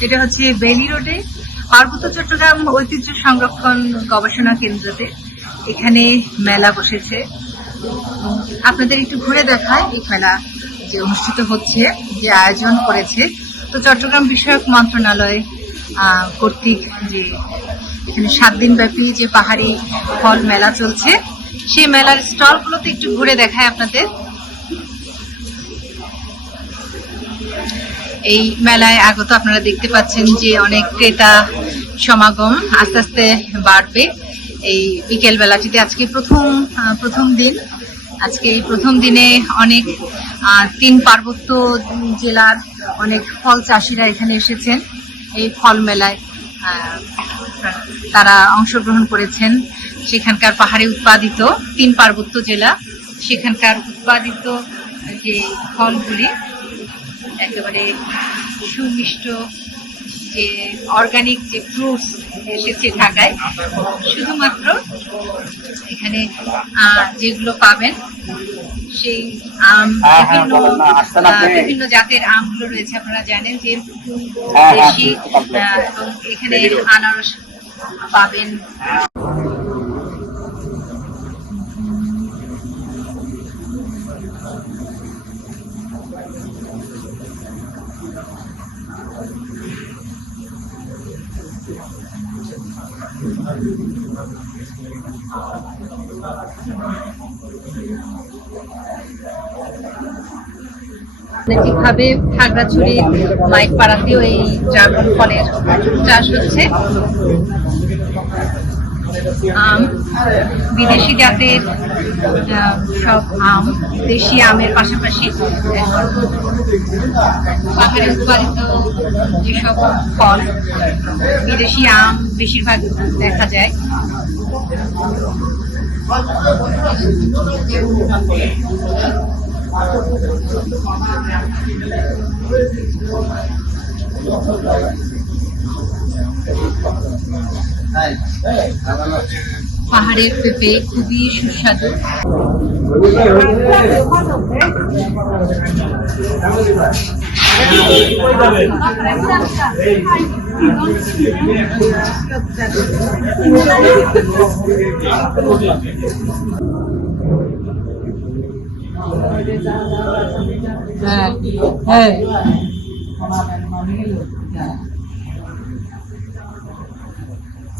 যেটা হচ্ছে বেলি রোডে পার্বত্য চট্টগ্রাম ঐতিহ্য সংরক্ষণ গবেষণা কেন্দ্রতে এখানে মেলা বসেছে। আপনাদের একটু ঘুরে দেখায় এই মেলা যে অনুষ্ঠিত হচ্ছে, যে আয়োজন করেছে। তো চট্টগ্রাম বিষয়ক মন্ত্রণালয় কর্তৃক যে এখানে সাত দিন ব্যাপী যে পাহাড়ি ফল মেলা চলছে, সেই মেলার স্টলগুলোতে একটু ঘুরে দেখায় আপনাদের। এই মেলায় আগত আপনারা দেখতে পাচ্ছেন যে অনেক ক্রেতা সমাগম আস্তে আস্তে বাড়বে। এই বিকেল বেলাটিতে আজকে প্রথম প্রথম দিন। আজকে এই প্রথম দিনে অনেক তিন পার্বত্য জেলার অনেক ফল চাষিরা এখানে এসেছেন। এই ফল মেলায় তারা অংশগ্রহণ করেছেন। সেখানকার পাহাড়ে উৎপাদিত তিন পার্বত্য জেলা, সেখানকার উৎপাদিত যে ফলগুলি একেবারে সুমিষ্ট যে অর্গানিক যে ফ্রুটস এসেছে ঢাকায় শুধুমাত্র এখানে যেগুলো পাবেন সেই আম হ্যাঁ, হ্যাঁ, বিভিন্ন জাতের আমগুলো রয়েছে আপনারা জানেন যে হ্যাঁ, হ্যাঁ, দেশি এবং এখানে আনারস পাবেন। ঠিকভাবে খাগড়াছড়ি মাইক পাড়াতেও এই ড্রাগন ফলের চাষ হচ্ছে। আম, বিদেশি জাতের সব আম, দেশি আমের পাশাপাশি পাহাড়ে উৎপাদিত যেসব ফল, বিদেশি আম বেশিরভাগ দেখা যায়। পাহাড়ের পেঁপে খুবই সুস্বাদু। হ্যাঁ হ্যাঁ।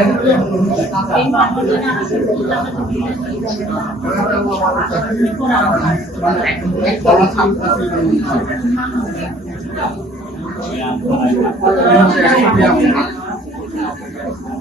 Yeah, I'm going to